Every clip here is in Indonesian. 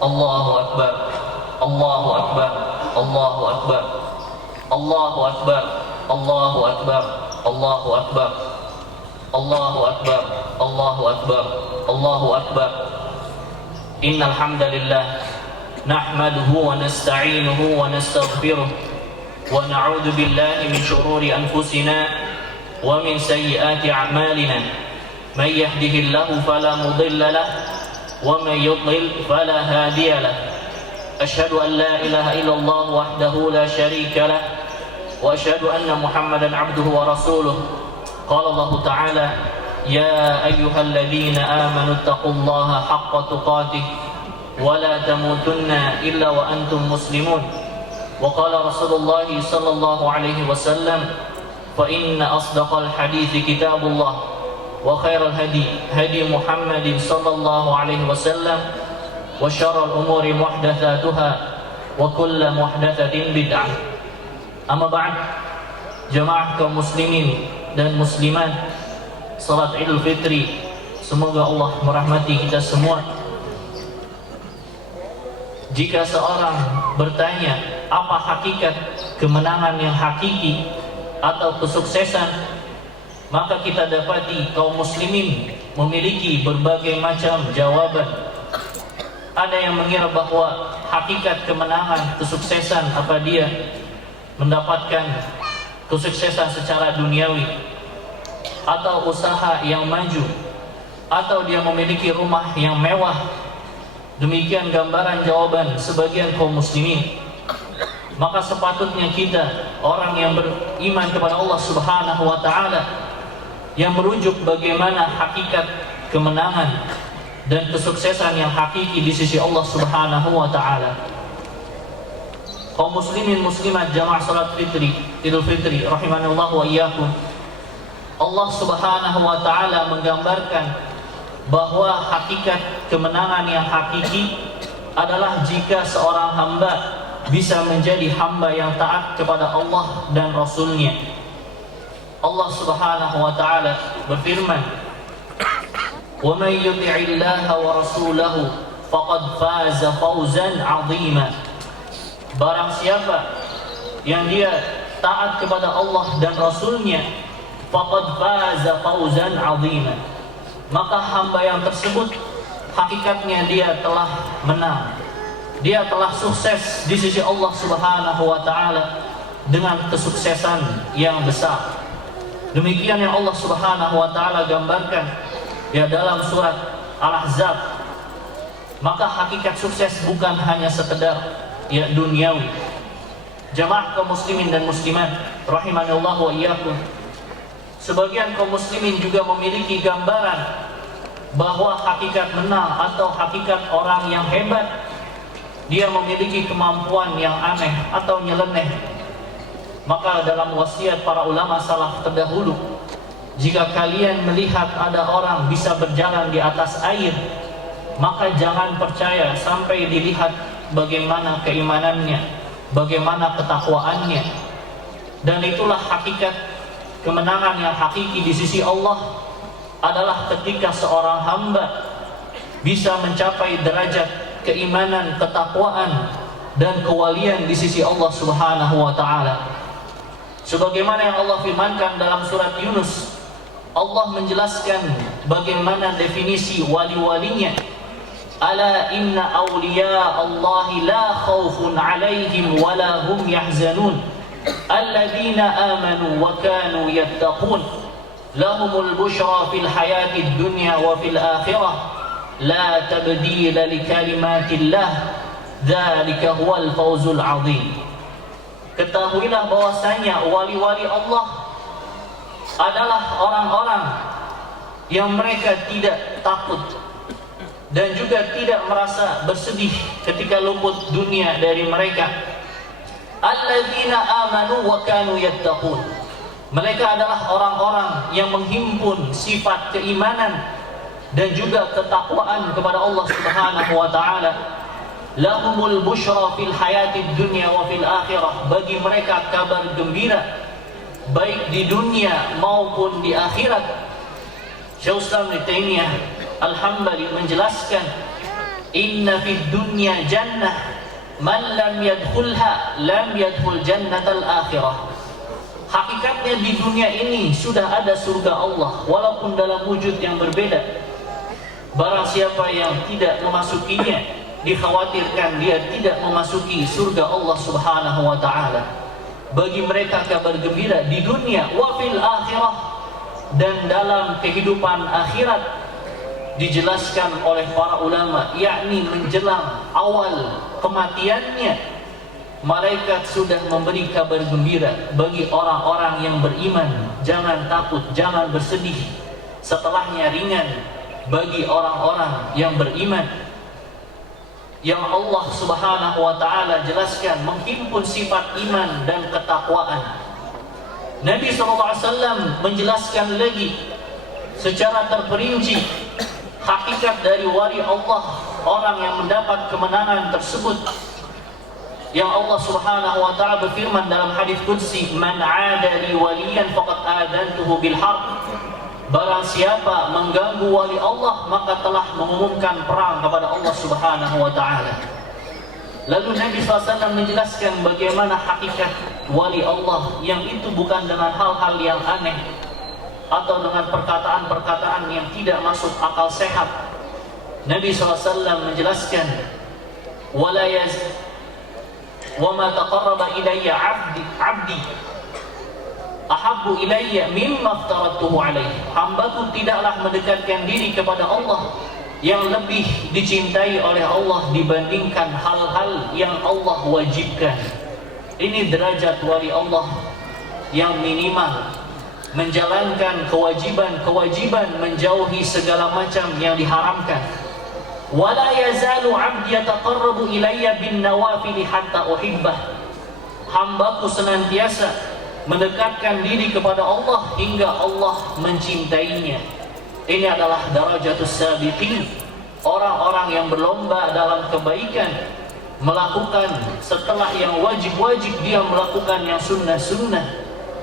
Allahu Akbar, Allahu Akbar, Allahu Akbar, Allahu Akbar, Allahu Akbar, Allahu Akbar, Allahu Akbar, Allahu Akbar, Allahu Akbar. Innal hamdalillah nahmaduhu wa nasta'inuhu wa nastaghfiruh wa na'udzu billahi min shururi anfusina wa min sayyiati a'malina. May yahdihillahu fala mudilla lahu wa may yudlil fala hadiya lahu. Ashhadu an la ilaha illallah wahdahu la sharika lahu wa ashhadu anna Muhammadan 'abduhu wa rasuluh. Qala Allah ta'ala: Ya ayyuhalladzina amanu taqullaha haqqa tuqatih wa la tamutunna illa wa antum muslimun. Wa qala Rasulullah sallallahu alaihi wasallam: Fa inna asdaqal hadithi kitabullah wa khairal hadi hadi Muhammadin sallallahu alaihi wasallam wa syarrul umuri muhdatsatuha wa kullu muhdatsatin bid'ah. Amma ba'd, jamaah kaum muslimin dan muslimat, salat Idul Fitri, semoga Allah merahmati kita semua. Jika seorang bertanya apa hakikat kemenangan yang hakiki atau kesuksesan, maka kita dapati kaum muslimin memiliki berbagai macam jawaban. Ada yang mengira bahwa hakikat kemenangan, kesuksesan apa dia mendapatkan kesuksesan secara duniawi, atau usaha yang maju, atau dia memiliki rumah yang mewah. Demikian gambaran jawaban sebagian kaum muslimin. Maka sepatutnya kita, orang yang beriman kepada Allah Subhanahu wa ta'ala, yang merujuk bagaimana hakikat kemenangan dan kesuksesan yang hakiki di sisi Allah Subhanahu wa ta'ala. Kaum muslimin muslimat jamaah salat fitri, Idul Fitri, rahimanallahu wa iyyakum. Allah Subhanahu wa ta'ala menggambarkan bahwa hakikat kemenangan yang hakiki adalah jika seorang hamba bisa menjadi hamba yang taat kepada Allah dan Rasul-Nya. Allah Subhanahu wa ta'ala berfirman: "Wa may yuti'illaha wa rasulahu faqad faza fawzan 'azima." Barang siapa yang dia taat kepada Allah dan Rasul-Nya, faqad faza fawzan 'azima, maka hamba yang tersebut hakikatnya dia telah menang. Dia telah sukses di sisi Allah Subhanahu wa ta'ala dengan kesuksesan yang besar. Demikian yang Allah Subhanahu wa ta'ala gambarkan ya dalam surat Al-Ahzab. Maka hakikat sukses bukan hanya sekedar ya duniawi. Jamaah kaum muslimin dan muslimat rahimanallahu wa iyyakum. Sebagian kaum muslimin juga memiliki gambaran bahwa hakikat menang atau hakikat orang yang hebat, dia memiliki kemampuan yang aneh atau nyeleneh. Maka dalam wasiat para ulama salaf terdahulu, jika kalian melihat ada orang bisa berjalan di atas air, maka jangan percaya sampai dilihat bagaimana keimanannya, bagaimana ketakwaannya. Dan itulah hakikat kemenangan yang hakiki di sisi Allah, adalah ketika seorang hamba bisa mencapai derajat keimanan, ketakwaan, dan kewalian di sisi Allah Subhanahu wa ta'ala. Sebagaimana yang Allah firmankan dalam surat Yunus, Allah menjelaskan bagaimana definisi wali-walinya. Ala inna awliya Allahi la khawfun alaihim wa la hum yahzanun alladzina amanu wa kanu yattaqun lahumul busyra fil hayatid dunya wa fil akhirah la tabdila li kalimatillah dzalika huwal fawzul azim. Ketahuilah bahwasanya wali-wali Allah adalah orang-orang yang mereka tidak takut dan juga tidak merasa bersedih ketika luput dunia dari mereka. Alladzina amanu wa kanu yattaqun. Mereka adalah orang-orang yang menghimpun sifat keimanan dan juga ketakwaan kepada Allah Subhanahu wa ta'ala. Lahumul busyra fil hayatid dunya wa fil akhirah. Bagi mereka kabar gembira baik di dunia maupun di akhirat. Syaikhul Islam Ibnu Taimiyah Al-Hambali menjelaskan Inna fid dunya jannah man lam yadkhulha lam yadkhul jannatal akhirah. Hakikatnya di dunia ini sudah ada surga Allah walaupun dalam wujud yang berbeda. Barang siapa yang tidak memasukinya, dikhawatirkan dia tidak memasuki surga Allah Subhanahu wa taala. Bagi mereka kabar gembira di dunia wa fil akhirah, dan dalam kehidupan akhirat. Dijelaskan oleh para ulama, yakni menjelang awal kematiannya, malaikat sudah memberi kabar gembira bagi orang-orang yang beriman. Jangan takut, jangan bersedih. Setelahnya ringan bagi orang-orang yang beriman, yang Allah Subhanahu wa ta'ala jelaskan menghimpun sifat iman dan ketakwaan. Nabi SAW menjelaskan lagi secara terperinci hakikat dari wali Allah, orang yang mendapat kemenangan tersebut, yang Allah Subhanahu wa ta'ala berfirman dalam hadis qudsi, man 'ada li waliyan faqad adantuhu bil harb. Barang siapa mengganggu wali Allah, maka telah mengumumkan perang kepada Allah Subhanahu wa ta'ala. Lalu Nabi SAW menjelaskan bagaimana hakikat wali Allah, yang itu bukan dengan hal-hal yang aneh atau dengan perkataan-perkataan yang tidak masuk akal sehat. Nabi SAW menjelaskan, wala wa ma taqarraba ilayya 'abdi ahabbu ilayya mimma aftaratuhu alaihi. Hambaku tidaklah mendekatkan diri kepada Allah yang lebih dicintai oleh Allah dibandingkan hal-hal yang Allah wajibkan. Ini derajat wali Allah yang minimal, menjalankan kewajiban-kewajiban, menjauhi segala macam yang diharamkan. Wala yazalu 'abdi yataqarrabu ilayya bin nawafil hatta uhibbah. Hambaku senantiasa mendekatkan diri kepada Allah hingga Allah mencintainya. Ini adalah darajatus sabiqin, orang-orang yang berlomba dalam kebaikan, melakukan setelah yang wajib-wajib dia melakukan yang sunnah-sunnah.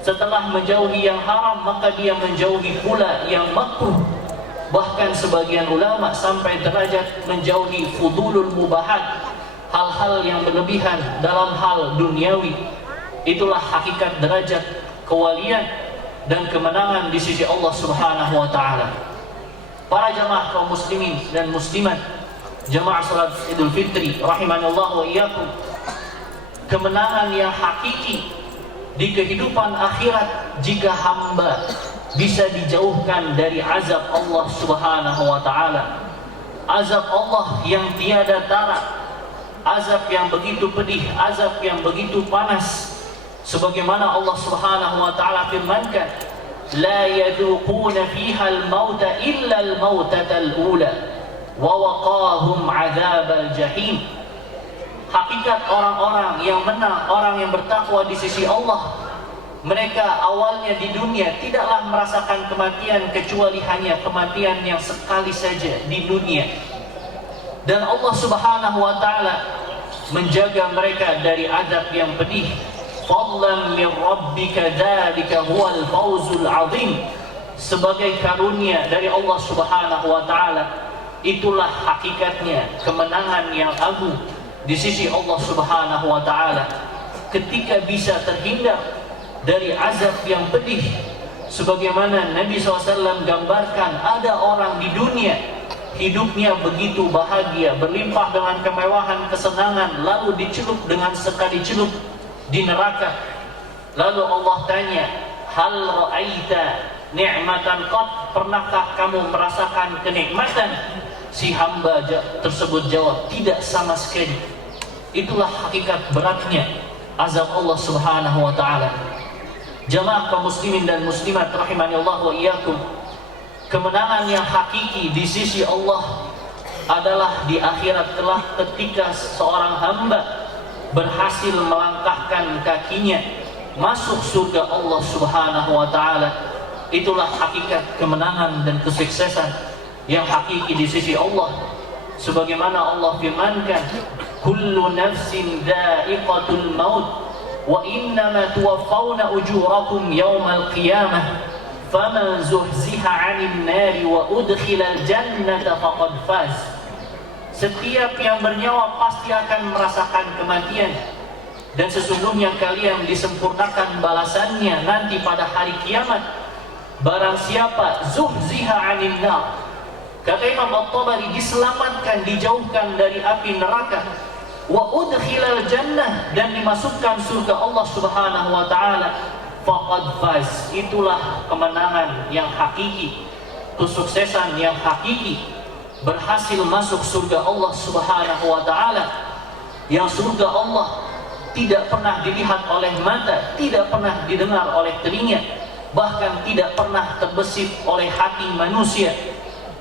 Setelah menjauhi yang haram, maka dia menjauhi pula yang makruh. Bahkan sebagian ulama sampai derajat menjauhi fudulul mubahat, hal-hal yang berlebihan dalam hal duniawi. Itulah hakikat derajat kewalian dan kemenangan di sisi Allah Subhanahu wa ta'ala. Para jamaah kaum muslimin dan muslimat, jamaah salat Idul Fitri rahimanallahu wa iyyakum, kemenangan yang hakiki di kehidupan akhirat jika hamba bisa dijauhkan dari azab Allah Subhanahu wa ta'ala. Azab Allah yang tiada tara, azab yang begitu pedih, azab yang begitu panas. Sebagaimana Allah Subhanahu wa ta'ala firmankan, la yadhuquna fiha al-mauta illa al-mautatal ula wa waqahum 'adzabal jahim. Hakikat orang-orang yang menang, orang yang bertakwa di sisi Allah, mereka awalnya di dunia tidaklah merasakan kematian kecuali hanya kematian yang sekali saja di dunia. Dan Allah Subhanahu wa ta'ala menjaga mereka dari azab yang pedih. Fadlan min rabbika dzalika huwal fawzul 'adzim. Sebagai karunia dari Allah Subhanahu wa ta'ala, itulah hakikatnya kemenangan yang agung di sisi Allah Subhanahu wa ta'ala. Ketika bisa terhindar dari azab yang pedih, sebagaimana Nabi SAW gambarkan, ada orang di dunia hidupnya begitu bahagia, berlimpah dengan kemewahan, kesenangan, lalu dicelup dengan sekali celup di neraka. Lalu Allah tanya, hal ra'aita ni'matan qad, pernahkah kamu merasakan kenikmatan? Si hamba tersebut jawab, tidak sama sekali. Itulah hakikat beratnya azab Allah Subhanahu wa ta'ala. Jamaah kaum muslimin dan muslimat rahimanallah wa iyyakum, kemenangan yang hakiki di sisi Allah adalah di akhirat kelak ketika seorang hamba berhasil melangkahkan kakinya masuk surga Allah Subhanahu wa ta'ala. Itulah hakikat kemenangan dan kesuksesan yang hakiki di sisi Allah. Sebagaimana Allah firmankan, kullu nafsin dha'iqatul maut wa innama tuwaffawna ujurakum yawmal qiyamah faman zuhziha 'anil nari wa udkhilal jannata faqad faz. setiap yang bernyawa pasti akan merasakan kematian. Dan sesungguhnya kalian disempurnakan balasannya nanti pada hari kiamat. Barang siapa zuhziha 'anil nar, kata Imam At-Tabari, diselamatkan, dijauhkan dari api neraka, wa udkhilal jannah, dan dimasukkan surga Allah Subhanahu wa taala, faqad faz, itulah kemenangan yang hakiki, kesuksesan yang hakiki, berhasil masuk surga Allah Subhanahu wa taala. Yang surga Allah tidak pernah dilihat oleh mata, tidak pernah didengar oleh telinga, bahkan tidak pernah terbesit oleh hati manusia.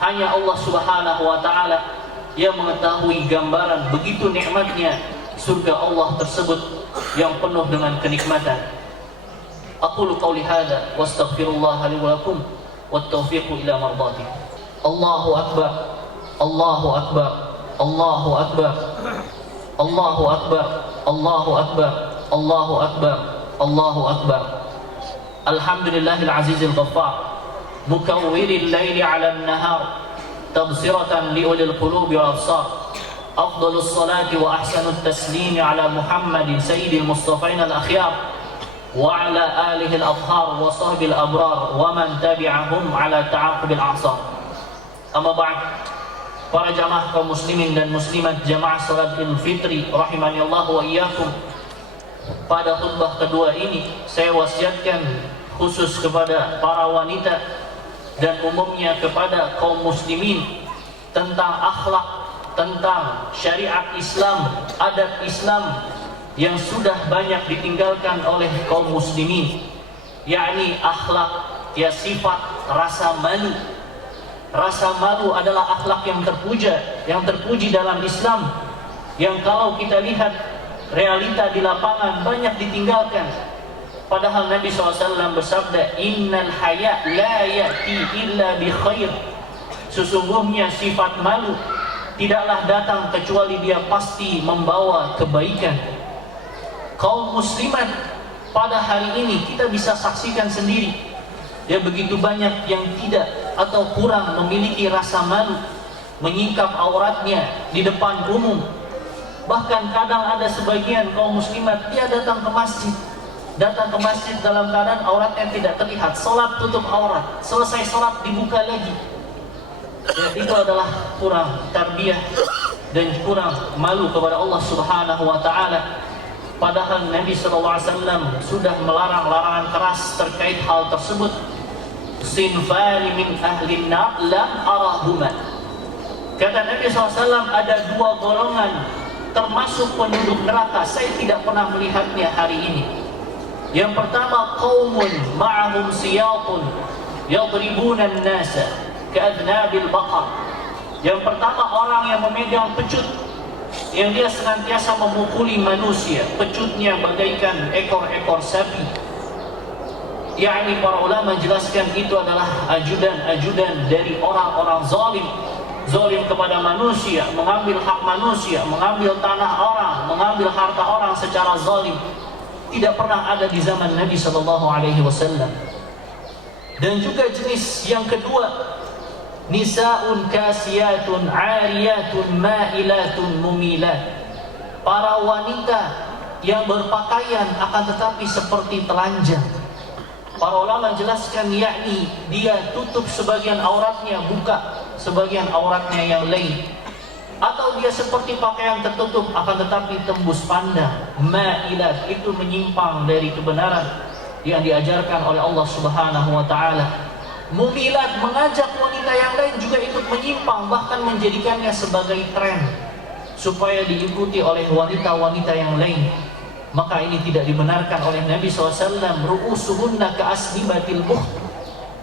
Hanya Allah Subhanahu wa taala yang mengetahui gambaran begitu nikmatnya surga Allah tersebut yang penuh dengan kenikmatan. Aqulu qouli hadza wa astaghfirullah li wa lakum wat taufiqu ila mardati. Allahu akbar. Allahu akbar. Allahu akbar. Allahu akbar. Allahu akbar. Allahu akbar. Allahu akbar. Alhamdulillahil azizil ghaffar, mukawwiril laili 'alan nahar, tabsiratan liulil qulubi wal absar. Afdalus salati wa ahsanut taslimi ala Muhammadin sayyidil mustafain al akhyar wa ala alihi al athhar wa sahbil abrar wa man tabi'ahum ala ta'aqubil a'sar. Amma ba'd. Para jamaah kaum muslimin dan muslimat jamaah salat Idul Fitri rahimani Allah wa iyyakum. Pada khutbah kedua ini saya wasiatkan khusus kepada para wanita dan umumnya kepada kaum muslimin tentang akhlak, tentang syariat Islam, adab Islam yang sudah banyak ditinggalkan oleh kaum muslimin, yakni akhlak, ya sifat rasa malu. Rasa malu adalah akhlak yang terpuja, yang terpuji dalam Islam, yang kalau kita lihat realita di lapangan banyak ditinggalkan. Padahal Nabi SAW bersabda, innal haya la ya'ti illa bi khair. Sesungguhnya sifat malu tidaklah datang kecuali dia pasti membawa kebaikan. Kaum muslimat pada hari ini kita bisa saksikan sendiri, ya begitu banyak yang tidak atau kurang memiliki rasa malu menyingkap auratnya di depan umum. Bahkan kadang ada sebagian kaum muslimat dia datang ke masjid dalam keadaan auratnya tidak terlihat, salat tutup aurat, selesai salat dibuka lagi. Ya, itu adalah kurang tarbiyah dan kurang malu kepada Allah Subhanahu wa taala. Padahal Nabi SAW sudah melarang larangan keras terkait hal tersebut. Sinfani min ahli nar lam arahuma. Kata Nabi SAW, ada dua golongan termasuk penduduk neraka, saya tidak pernah melihatnya hari ini. Yang pertama, qaumun ma'ahum siyatun yadribuna an-nasa ka'adnabil baqar. Yang pertama, orang yang memegang pecut, yang dia senantiasa memukuli manusia, pecutnya bagaikan ekor-ekor sapi. Yakni para ulama jelaskan itu adalah ajudan-ajudan dari orang-orang zalim. Zalim kepada manusia, mengambil hak manusia, mengambil tanah orang, mengambil harta orang secara zalim. Tidak pernah ada di zaman Nabi SAW. Dan juga jenis yang kedua, nisaun kasiyatun ariyatun ma'ilatun mumilat. Para wanita yang berpakaian akan tetapi seperti telanjang. Para ulama menjelaskan, yakni dia tutup sebagian auratnya, buka sebagian auratnya yang lain. Atau dia seperti pakaian tertutup akan tetapi tembus pandang. Ma'ilat, itu menyimpang dari kebenaran yang diajarkan oleh Allah Subhanahu wa taala. Mumilat, mengajak wanita yang lain juga ikut menyimpang, bahkan menjadikannya sebagai tren supaya diikuti oleh wanita-wanita yang lain. Maka ini tidak dibenarkan oleh Nabi SAW. Ru'usuhunna ka'asnibatil bukht.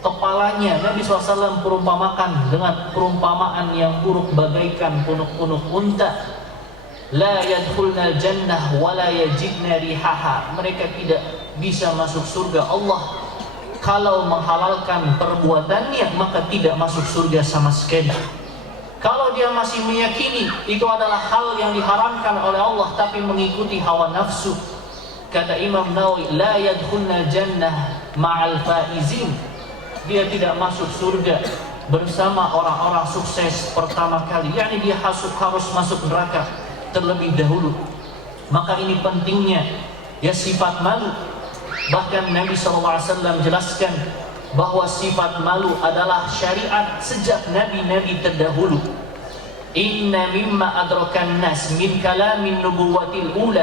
Kepalanya Nabi SAW perumpamakan dengan perumpamaan yang buruk bagaikan punuk-punuk unta. La yadkhulnal jannah wa la yajidna rihaha. Mereka tidak bisa masuk surga Allah kalau menghalalkan perbuatannya, maka tidak masuk surga sama sekali. Kalau dia masih meyakini itu adalah hal yang diharamkan oleh Allah tapi mengikuti hawa nafsu, kata Imam Nawawi, la yadkhulnal jannah ma'al faizin. Dia tidak masuk surga bersama orang-orang sukses pertama kali, yakni dia harus masuk neraka terlebih dahulu. Maka ini pentingnya ya sifat malu. Bahkan Nabi SAW jelaskan bahwa sifat malu adalah syariat sejak nabi-nabi terdahulu. Inna mimma adrakan nas min kalamin nubuwatil ula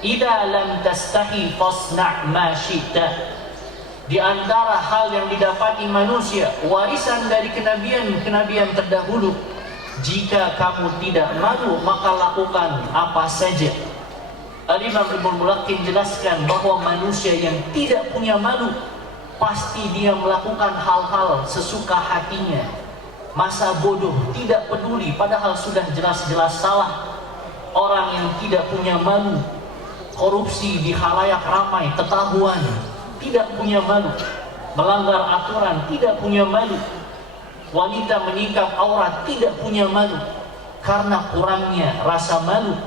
idza lam tastahi fasna' ma syi'ta. Di antara hal yang didapati manusia, warisan dari kenabian terdahulu, jika kamu tidak malu maka lakukan apa saja. Al-Imam Ibnu Mulaqqin jelaskan bahwa manusia yang tidak punya malu pasti dia melakukan hal-hal sesuka hatinya, masa bodoh, tidak peduli padahal sudah jelas-jelas salah. Orang yang tidak punya malu, korupsi di khalayak ramai ketahuan, tidak punya malu, melanggar aturan, tidak punya malu, wanita menyingkap aurat, tidak punya malu, karena kurangnya rasa malu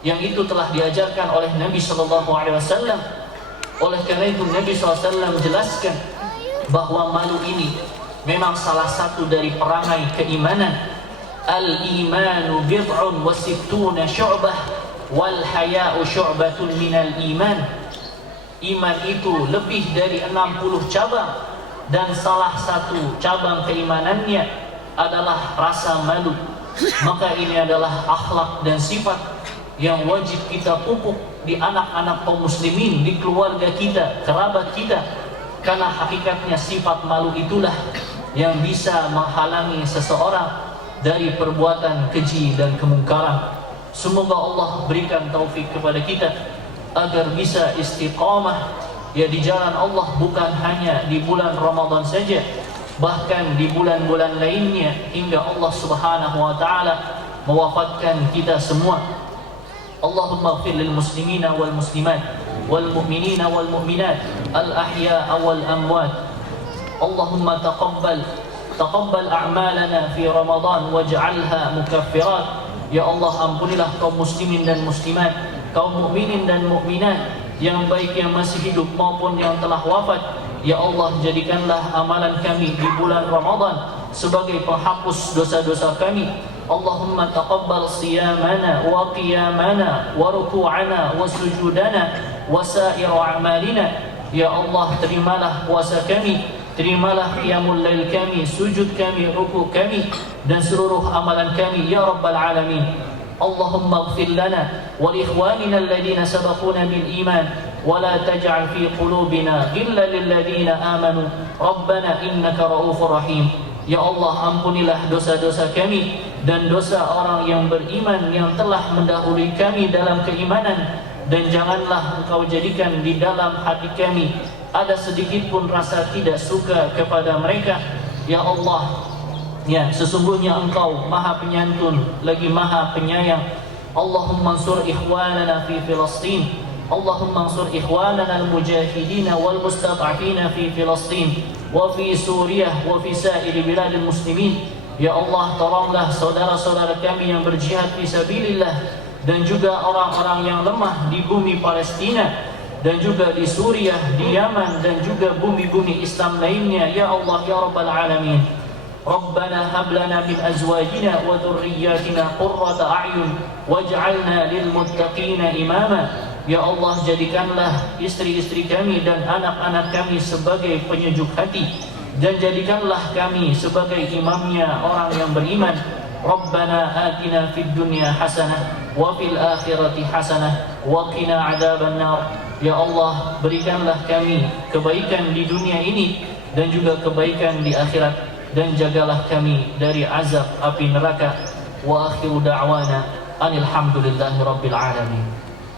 yang itu telah diajarkan oleh Nabi SAW. Oleh karena itu Nabi SAW jelaskan bahwa malu ini memang salah satu dari perangai keimanan. Al-imanu bid'un wa sittuna syu'bah wal haya'u syu'batun minal iman. Iman itu lebih dari 60 cabang, dan salah satu cabang keimanannya adalah rasa malu. Maka ini adalah akhlak dan sifat yang wajib kita pupuk di anak-anak kaum muslimin, di keluarga kita, kerabat kita. Karena hakikatnya sifat malu itulah yang bisa menghalangi seseorang dari perbuatan keji dan kemungkaran. Semoga Allah berikan taufik kepada kita agar bisa istiqamah ya di jalan Allah, bukan hanya di bulan Ramadan saja, bahkan di bulan-bulan lainnya hingga Allah Subhanahu wa taala mewafatkan kita semua. Allahumma ighfir lil muslimina wal muslimat wal mu'minina wal mu'minat al ahya'a wal amwat. Allahumma taqabbal a'malana fi Ramadan waj'alha mukaffirat. Ya Allah, ampunilah kaum muslimin dan muslimat, kaum mukminin dan mukminat yang baik yang masih hidup maupun yang telah wafat. Ya Allah, jadikanlah amalan kami di bulan Ramadan sebagai penghapus dosa-dosa kami. Allahumma taqabbal siyamana wa qiyamana wa ruku'ana wa sujudana wa sa'ir a'malina. Ya Allah, terimalah puasa kami, terimalah qiyamul lail kami, sujud kami, ruku' kami, dan seluruh amalan kami ya rabbal alamin. Allahumma ighfir lana wa li ikhwanina alladhina sabaquna bil iman wa la taj'al fi qulubina ghillan lil ladzina amanu rabbana innaka ra'ufur rahim. Ya Allah, ampunilah dosa-dosa kami dan dosa orang yang beriman yang telah mendahului kami dalam keimanan, dan janganlah Engkau jadikan di dalam hati kami ada sedikit pun rasa tidak suka kepada mereka. Ya Allah, ya sesungguhnya Engkau Maha Penyantun lagi Maha Penyayang. Allahumma ansur ikhwanana fi Filastin, Allahumma ansur ikhwanana al-mujahidina wal mustad'afina fi Filastin wa fi Suriah wa fi sa'iri biladil muslimin. Ya Allah, tolonglah saudara-saudara kami yang berjihad fi sabilillah, dan juga orang-orang yang lemah di bumi Palestina, dan juga di Suriah, di Yaman, dan juga bumi-bumi Islam lainnya. Ya Allah, ya Rabbal Alamin. Rabbana hab lana min azwajina wa dhurriyyatina qurrata a'yun waj'alna lil muttaqina imama. Ya Allah, jadikanlah istri-istri kami dan anak-anak kami sebagai penyejuk hati, dan jadikanlah kami sebagai imamnya orang yang beriman. Rabbana atina fid dunya hasanah wa fil akhirati hasanah wa qina adzaban nar. Ya Allah, berikanlah kami kebaikan di dunia ini dan juga kebaikan di akhirat, dan jagalah kami dari azab api neraka. Wa akhiru da'wana anil hamdulillahi rabbil alamin.